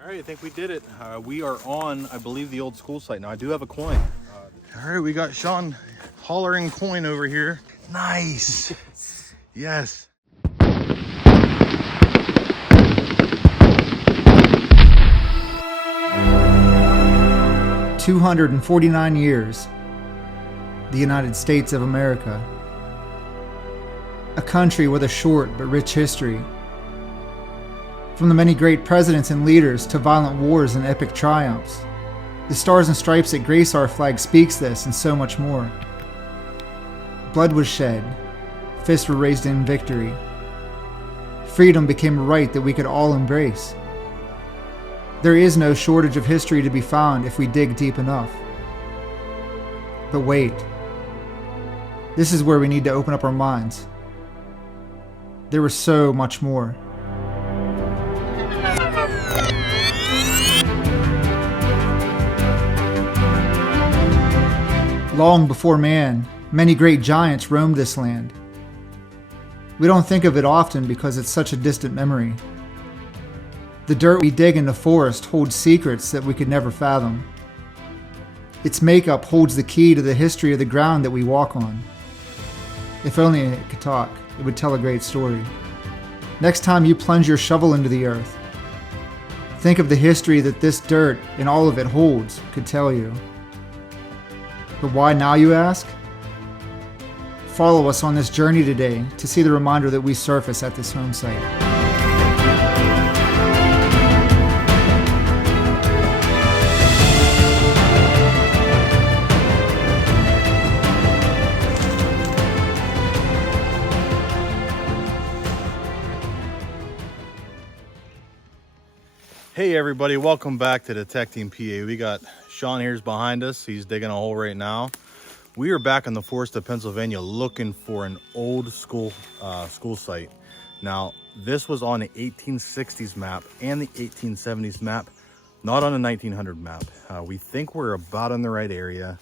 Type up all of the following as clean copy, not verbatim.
All right, I think we did it. We are on, I believe, the old school site. Now, I do have a coin. All right, we got Sean hollering coin over here. Nice. Yes. 249 years, the United States of America. A country with a short but rich history. From the many great presidents and leaders to violent wars and epic triumphs, the stars and stripes that grace our flag speaks this and so much more. Blood was shed, fists were raised in victory. Freedom became a right that we could all embrace. There is no shortage of history to be found if we dig deep enough. But wait, this is where we need to open up our minds. There was so much more. Long before man, many great giants roamed this land. We don't think of it often because it's such a distant memory. The dirt we dig in the forest holds secrets that we could never fathom. Its makeup holds the key to the history of the ground that we walk on. If only it could talk, it would tell a great story. Next time you plunge your shovel into the earth, think of the history that this dirt and all of it holds could tell you. But why now, you ask? Follow us on this journey today to see the reminder that we surface at this home site. Hey everybody, welcome back to Detecting PA. We got Sean here's behind us. He's digging a hole right now. We are back in the forest of Pennsylvania looking for an old school site. Now, this was on the 1860s map and the 1870s map, not on a 1900 map. We think we're about in the right area.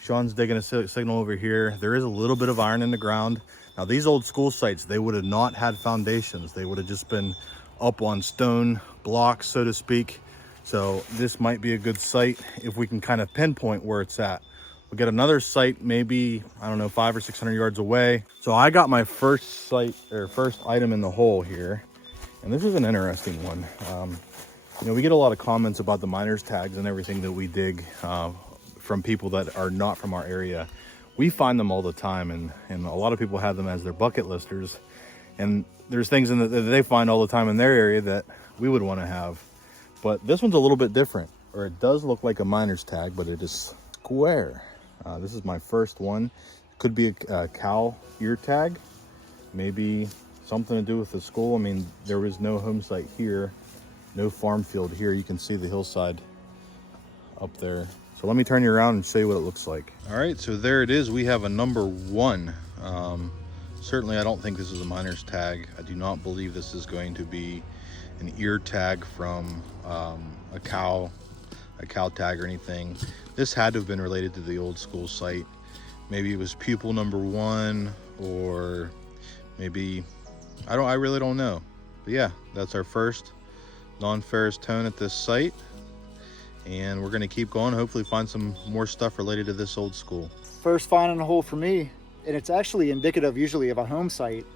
Sean's digging a signal over here. There is a little bit of iron in the ground. Now, these old school sites, they would have not had foundations. They would have just been up on stone blocks, so to speak. So this might be a good site if we can kind of pinpoint where it's at. We'll get another site maybe, I don't know, 500 or 600 yards away. So I got my first site or first item in the hole here, and this is an interesting one. You know, we get a lot of comments about the miner's tags and everything that we dig from people that are not from our area. We find them all the time, and a lot of people have them as their bucket listers. And there's things that they find all the time in their area that we would want to have. But this one's a little bit different, or it does look like a miner's tag, but it is square. This is my first one. Could be a cow ear tag, maybe something to do with the school. I mean, there was no home site here, no farm field here. You can see the hillside up there. So let me turn you around and show you what it looks like. All right, so there it is. We have a number 1. Certainly, I don't think this is a miner's tag. I do not believe this is going to be an ear tag from a cow tag or anything. This had to have been related to the old school site. Maybe it was pupil number 1, or maybe, I really don't know. But yeah, that's our first non-ferrous tone at this site. And we're gonna keep going, hopefully find some more stuff related to this old school. First find in a hole for me, and it's actually indicative usually of a home site,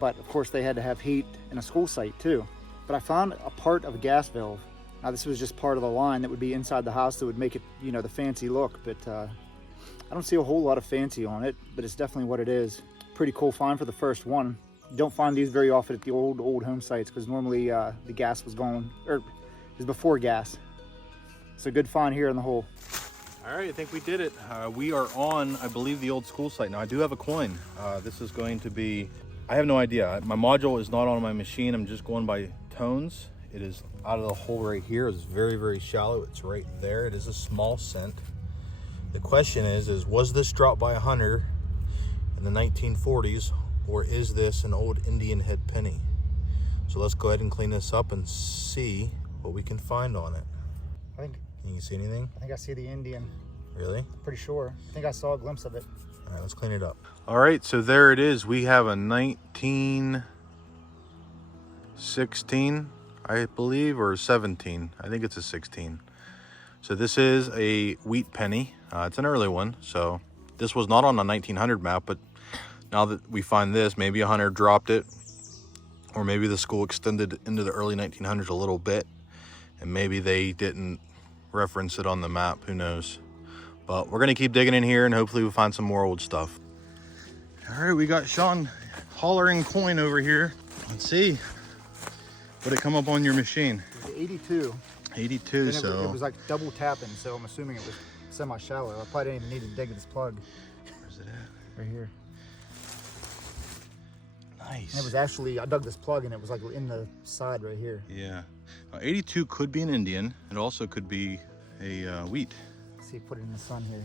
but of course they had to have heat in a school site too. But I found a part of a gas valve. Now this was just part of the line that would be inside the house that would make it, you know, the fancy look, but I don't see a whole lot of fancy on it, but it's definitely what it is. Pretty cool find for the first one. You don't find these very often at the old home sites because normally the gas was going, or it was before gas. So good find here in the hole. All right, I think we did it. We are on, I believe, the old school site. Now, I do have a coin. This is going to be, I have no idea. My module is not on my machine. I'm just going by tones. It is out of the hole right here. It's very, very shallow. It's right there. It is a small cent. The question is was this dropped by a hunter in the 1940s, or is this an old Indian head penny? So let's go ahead and clean this up and see what we can find on it. Can you see anything? I think I see the Indian. Really? Pretty sure. I think I saw a glimpse of it. All right, let's clean it up. All right, so there it is. We have a 1916 I believe, or 17. I think it's a 16. So this is a wheat penny. It's an early one. So this was not on the 1900 map, but now that we find this, maybe a hunter dropped it, or maybe the school extended into the early 1900s a little bit, and maybe they didn't reference it on the map. Who knows? But we're gonna keep digging in here, and hopefully we'll find some more old stuff. All right, we got Sean hollering coin over here. Let's see. What'd it come up on your machine? 82. 82, And so. it was like double tapping, so I'm assuming it was semi-shallow. I probably didn't even need to dig this plug. Where's it at? Right here. Nice. And it was actually, I dug this plug and it was like in the side right here. Yeah. 82 could be an Indian. It also could be a wheat. Let's see, put it in the sun here.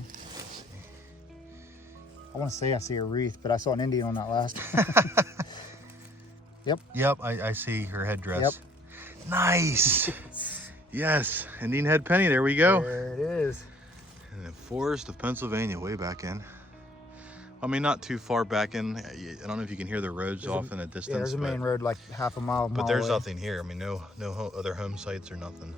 I want to say I see a wreath, but I saw an Indian on that last one. Yep, I see her headdress. Yep. Nice. Yes, Indian head penny. There we go. There it is. In the forest of Pennsylvania, way back in. I mean, not too far back in. I don't know if you can hear the roads off in the distance. Yeah, there's a main road like half a mile. But there's away. nothing here. I mean, no other home sites or nothing.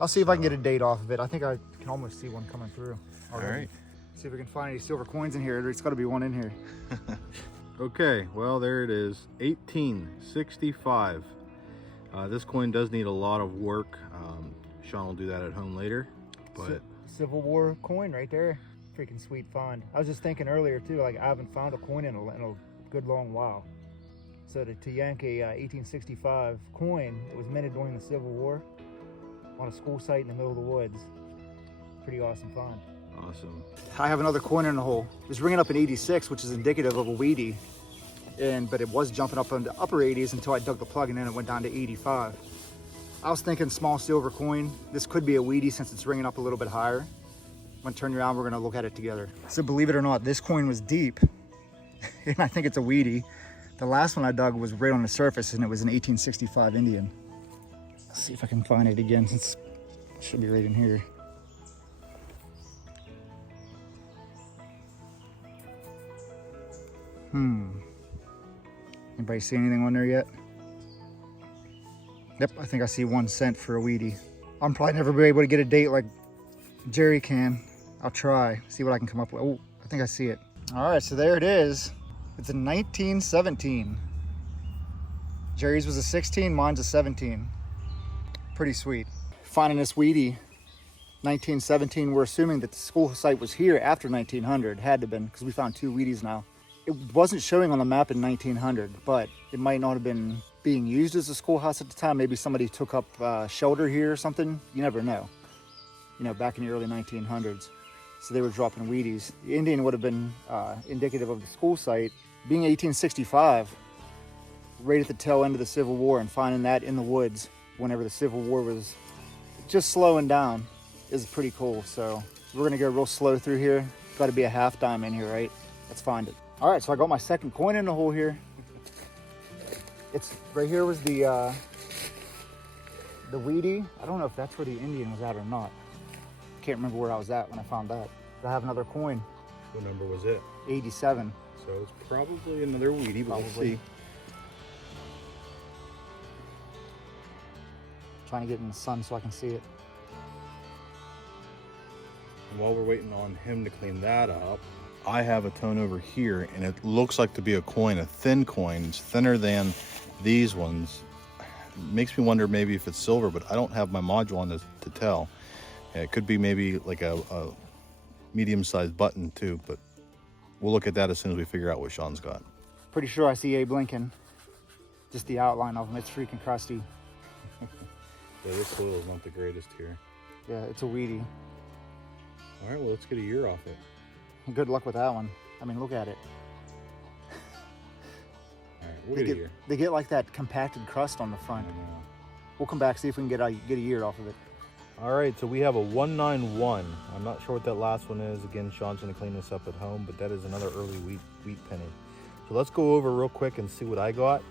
I'll see if I can get a date off of it. I think I can almost see one coming through. All already. right. See if we can find any silver coins in here. There's got to be one in here. Okay, well, there it is. 1865. This coin does need a lot of work. Sean will do that at home later. But Civil War coin right there. Freaking sweet find. I was just thinking earlier too, like I haven't found a coin in a good long while. So to yank a 1865 coin that was minted during the Civil War on a school site in the middle of the woods, pretty awesome find. awesome. I have another coin in the hole. It was ringing up in 86, which is indicative of a weedy, but it was jumping up into upper 80s until I dug the plug and then it went down to 85. I was thinking small silver coin. This could be a weedy since it's ringing up a little bit higher. When I turn you around, we're gonna look at it together. So believe it or not, this coin was deep, and I think it's a weedy. The last one I dug was right on the surface, and it was an 1865 Indian. Let's see if I can find it again, since it should be right in here. Anybody see anything on there yet? Yep, I think I see 1 cent for a weedy. I'm probably never be able to get a date like Jerry can. I'll try, see what I can come up with. Oh, I think I see it. All right, so there it is. It's a 1917. Jerry's was a 16, mine's a 17. Pretty sweet. Finding this weedy, 1917, we're assuming that the school site was here after 1900, had to have been, because we found 2 weedies now. It wasn't showing on the map in 1900, but it might not have been being used as a schoolhouse at the time. Maybe somebody took up shelter here or something. You never know. You know, back in the early 1900s. So they were dropping weedies. The Indian would have been indicative of the school site. Being 1865, right at the tail end of the Civil War, and finding that in the woods whenever the Civil War was just slowing down is pretty cool. So we're gonna go real slow through here. Got to be a half dime in here, right? Let's find it. All right, so I got my second coin in the hole here. It's right here was the weedy. I don't know if that's where the Indian was at or not. Can't remember where I was at when I found that. I have another coin. What number was it? 87. So it's probably another weedy, but we'll see. Trying to get in the sun so I can see it. And while we're waiting on him to clean that up, I have a tone over here, and it looks like to be a coin, a thin coin. It's thinner than these ones. It makes me wonder maybe if it's silver, but I don't have my module on to tell. It could be maybe like a medium-sized button too, but we'll look at that as soon as we figure out what Sean's got. Pretty sure I see Abe Lincoln. Just the outline of him. It's freaking crusty. Yeah, this soil is not the greatest here. Yeah, it's a weedy. All right, well, let's get a year off it. Good luck with that one. I mean, look at it. All right, we'll get a year. They get like that compacted crust on the front. We'll come back, see if we can get a year off of it. All right, so we have a 191. I'm not sure what that last one is. Again, Sean's gonna clean this up at home, but that is another early wheat penny. So let's go over real quick and see what I got.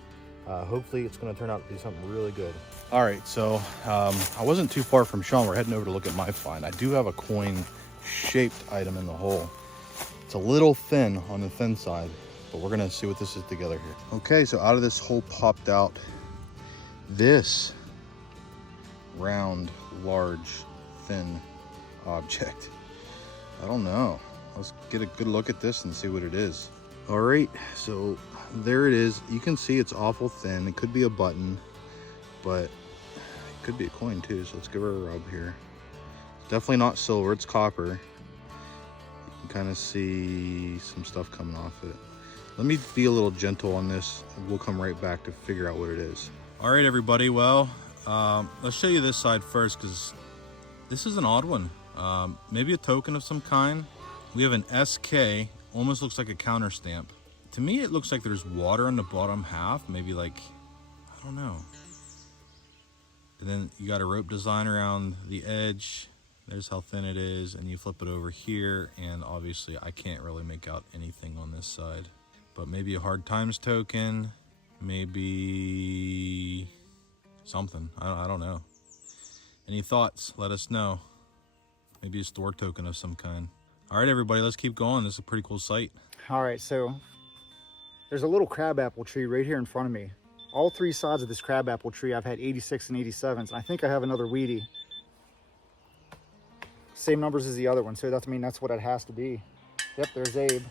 Hopefully it's gonna turn out to be something really good. All right, so I wasn't too far from Sean. We're heading over to look at my find. I do have a coin-shaped item in the hole. It's a little thin on the thin side, but we're gonna see what this is together here. Okay, so out of this hole popped out this round, large, thin object? I don't know. Let's get a good look at this and see what it is. All right, so there it is. You can see it's awful thin. It could be a button, but it could be a coin too. So let's give her a rub here. It's definitely not silver, it's copper. You can kind of see some stuff coming off it. Let me be a little gentle on this. We'll come right back to figure out what it is. All right, everybody. Well, let's show you this side first because this is an odd one. Maybe a token of some kind. We have an SK, almost looks like a counter stamp. To me, it looks like there's water on the bottom half, maybe like, I don't know. And then you got a rope design around the edge. There's how thin it is, and you flip it over here, and obviously I can't really make out anything on this side. But maybe a hard times token, maybe something, I don't know. Any thoughts? Let us know. Maybe a store token of some kind. All right, everybody, let's keep going. This is a pretty cool site. All right, so there's a little crabapple tree right here in front of me. All three sides of this crabapple tree, I've had 86 and 87s. And I think I have another weedy. Same numbers as the other one, so that's, I mean, that's what it has to be. Yep, there's Abe.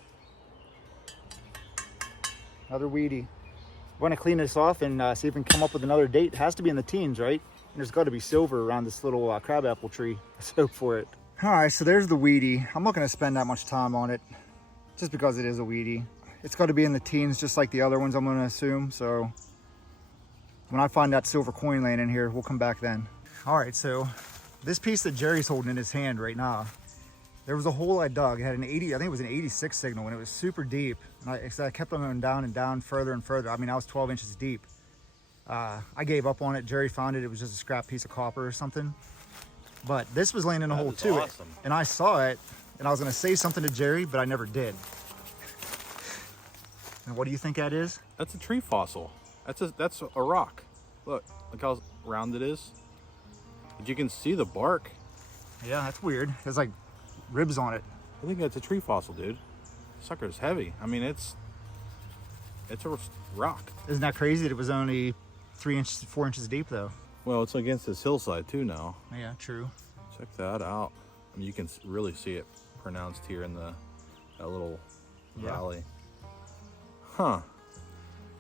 Another weedy. I'm going to clean this off and see if we can come up with another date. It has to be in the teens, right? And there's got to be silver around this little crabapple tree. Let's hope for it. All right, so there's the weedy. I'm not going to spend that much time on it, just because it is a weedy. It's got to be in the teens, just like the other ones, I'm going to assume. So when I find that silver coin laying in here, we'll come back then. All right, so this piece that Jerry's holding in his hand right now, there was a hole I dug. It had an 80, I think it was an 86 signal, and it was super deep. And I kept on going down and down, further and further. I mean, I was 12 inches deep. I gave up on it. Jerry found it. It was just a scrap piece of copper or something. But this was laying in a hole too. Awesome. And I saw it, and I was going to say something to Jerry, but I never did. And what do you think that is? That's a tree fossil. That's a rock. Look how round it is. But you can see the bark. Yeah, that's weird. There's like ribs on it. I think that's a tree fossil, dude. Sucker's heavy. I mean, it's a rock. Isn't that crazy that it was only 4 inches deep though? Well, it's against this hillside too now. Yeah, true. Check that out. I mean, you can really see it pronounced here in that little valley. Huh.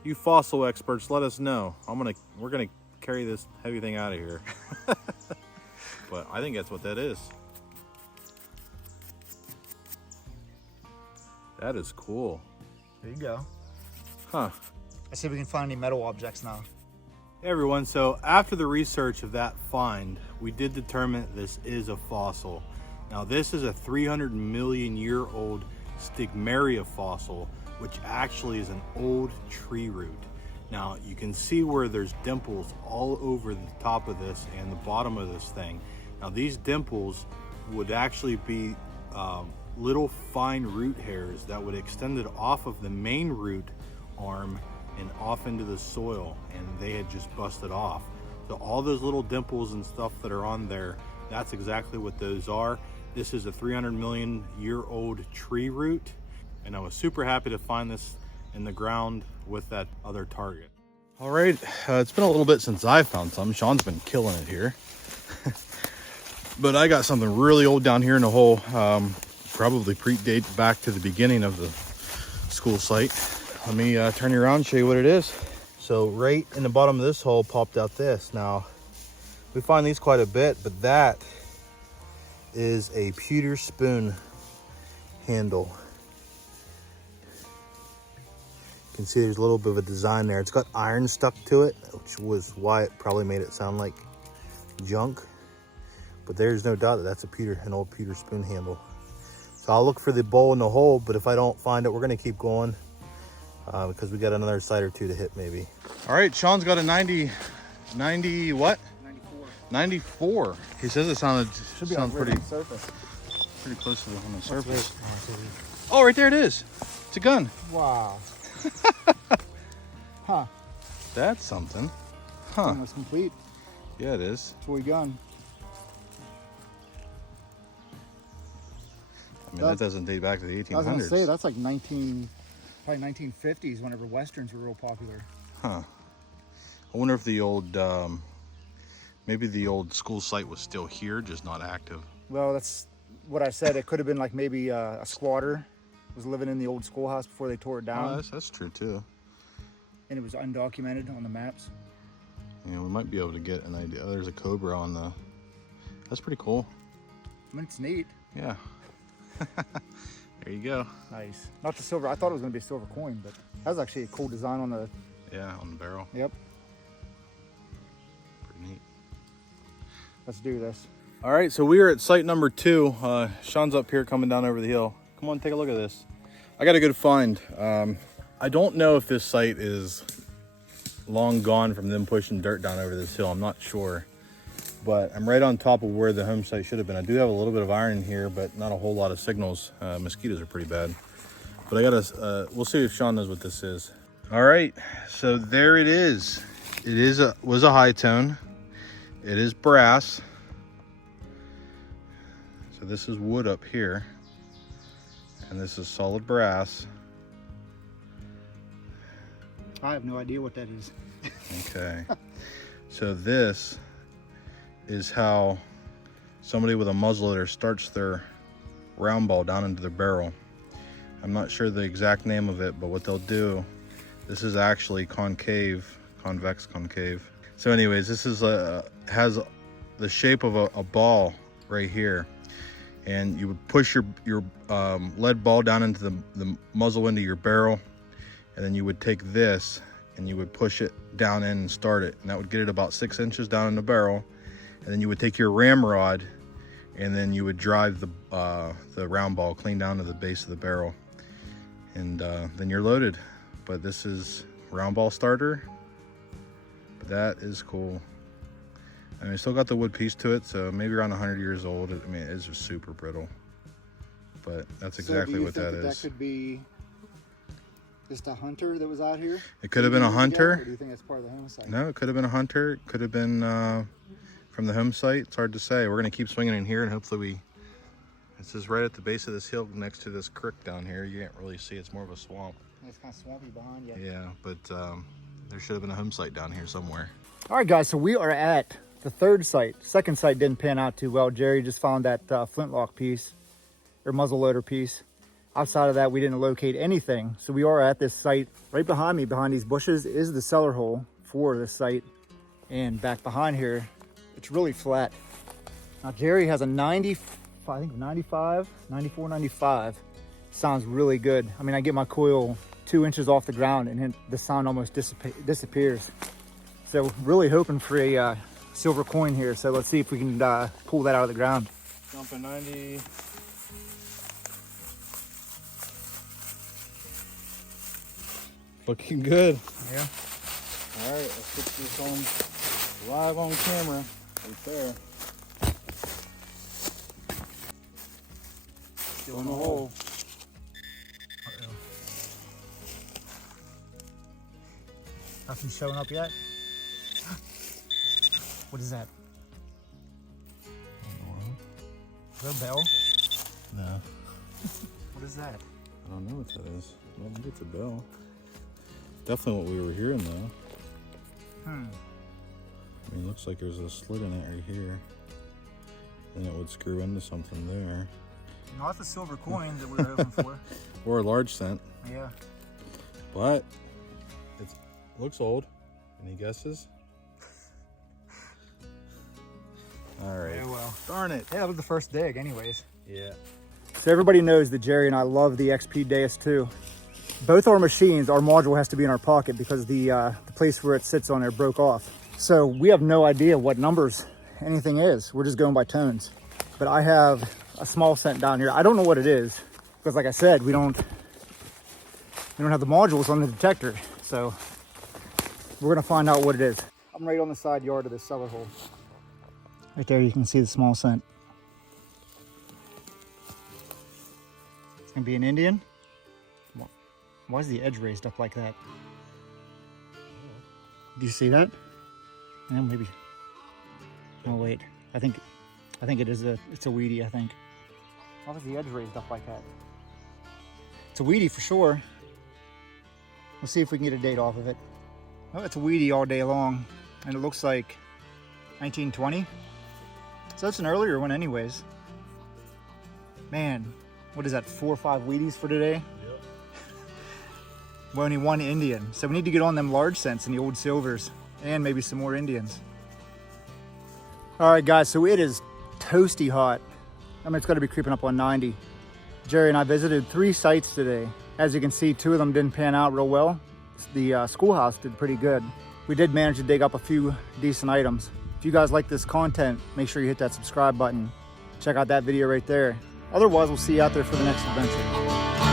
You fossil experts, let us know. We're gonna carry this heavy thing out of here. But I think that's what that is. That is cool. There you go. Huh. Let's see if we can find any metal objects now. Hey everyone, so after the research of that find, we did determine this is a fossil. Now this is a 300 million year old Stigmaria fossil, which actually is an old tree root. Now you can see where there's dimples all over the top of this and the bottom of this thing. Now these dimples would actually be little fine root hairs that would extend it off of the main root arm and off into the soil, and they had just busted off. So all those little dimples and stuff that are on there, that's exactly what those are. This is a 300 million year old tree root, and I was super happy to find this in the ground with that other target. All right, it's been a little bit since I found some. Sean's been killing it here. But I got something really old down here in the hole. Probably predate back to the beginning of the school site. Let me turn you around and show you what it is. So right in the bottom of this hole popped out this. Now, we find these quite a bit, but that is a pewter spoon handle. You can see there's a little bit of a design there. It's got iron stuck to it, which was why it probably made it sound like junk. But there's no doubt that that's an old pewter spoon handle. So I'll look for the bowl in the hole, but if I don't find it, we're gonna keep going because we got another site or two to hit maybe. All right, Sean's got a 90 what? 94. 94. He says it sounds pretty surface. Pretty close to on the surface. Oh, right there it is. It's a gun. Wow. Huh. That's something. Huh. Almost complete. Yeah, it is. Toy gun. I mean, that doesn't date back to the 1800s. I was gonna say that's like probably 1950s, whenever westerns were real popular. Huh. I wonder if the old, maybe the old school site was still here, just not active. Well, that's what I said. It could have been like maybe a squatter was living in the old schoolhouse before they tore it down. Oh, that's true too. And it was undocumented on the maps. Yeah, we might be able to get an idea. Oh, there's a cobra on the, that's pretty cool. I mean, it's neat. Yeah. There you go. Nice. Not the silver. I thought it was going to be a silver coin, but that was actually a cool design on the... Yeah, on the barrel. Yep. Pretty neat. Let's do this. All right, so we are at site number 2. Sean's up here coming down over the hill. Come on, take a look at this. I got a good find. I don't know if this site is long gone from them pushing dirt down over this hill. I'm not sure, but I'm right on top of where the home site should have been. I do have a little bit of iron in here, but not a whole lot of signals. Mosquitoes are pretty bad, but I gotta, we'll see if Sean knows what this is. All right, so there it is. It was a high tone. It is brass. So this is wood up here, and this is solid brass. I have no idea what that is. Okay. So this is how somebody with a muzzleloader starts their round ball down into their barrel. I'm not sure the exact name of it, but what they'll do, this is actually concave, convex concave. So anyways, this is has the shape of a ball right here. And you would push your lead ball down into the muzzle into your barrel, and then you would take this and you would push it down in and start it, and that would get it about 6 inches down in the barrel. And then you would take your ramrod and then you would drive the round ball clean down to the base of the barrel, and then you're loaded. But this is round ball starter. But that is cool. I mean, it's still got the wood piece to it, so maybe around 100 years old. I mean, it's just super brittle, but that's exactly what that is. That could be just a hunter that was out here? It could have been a hunter. Or do you think that's part of the home site? No, it could have been a hunter. It could have been from the home site. It's hard to say. We're gonna keep swinging in here, and hopefully this is right at the base of this hill next to this creek down here. You can't really see. It's more of a swamp. It's kind of swampy behind you. Yeah, but there should have been a home site down here somewhere. All right, guys, so we are at the third site. Second site didn't pan out too well. Jerry just found that flintlock piece, or muzzleloader piece. Outside of that, we didn't locate anything. So we are at this site. Right behind me, behind these bushes, is the cellar hole for this site. And back behind here, it's really flat. Now, Jerry has a 94, 95. Sounds really good. I mean, I get my coil 2 inches off the ground and the sound almost disappears. So really hoping for a silver coin here. So let's see if we can pull that out of the ground. Jumping 90. Looking good. Yeah. All right, let's put this on live on camera right there. Still in the hole. Nothing showing up yet. What is that? Is that a bell? No. What is that? I don't know what that is. I don't think it's a bell. Definitely what we were hearing though. I mean, it looks like there's a slit in it right here. And it would screw into something there. No, that's a silver coin that we were hoping for. Or a large cent. Yeah. But it looks old. Any guesses? All right. Yeah, well. Darn it. Yeah, that was the first dig anyways. Yeah. So everybody knows that Jerry and I love the XP Deus 2. Both our machines, our module has to be in our pocket because the place where it sits on there broke off. So we have no idea what numbers anything is. We're just going by tones. But I have a small cent down here. I don't know what it is because, like I said, we don't have the modules on the detector. So we're gonna find out what it is. I'm right on the side yard of this cellar hole. Right there, you can see the small cent. It's gonna be an Indian. Why is the edge raised up like that? Do you see that? Yeah, maybe. Oh wait, I think it is it's a weedy, I think. Why was the edge raised up like that? It's a weedy for sure. Let's see if we can get a date off of it. Well, it's weedy all day long, and it looks like 1920. So that's an earlier one anyways. Man, what is that, 4 or 5 Wheaties for today? Yep. Well, only 1 Indian. So we need to get on them large scents and the old silvers, and maybe some more Indians. All right, guys, so it is toasty hot. I mean, it's got to be creeping up on 90. Jerry and I visited 3 sites today. As you can see, 2 of them didn't pan out real well. The schoolhouse did pretty good. We did manage to dig up a few decent items. If you guys like this content, make sure you hit that subscribe button. Check out that video right there. Otherwise, we'll see you out there for the next adventure.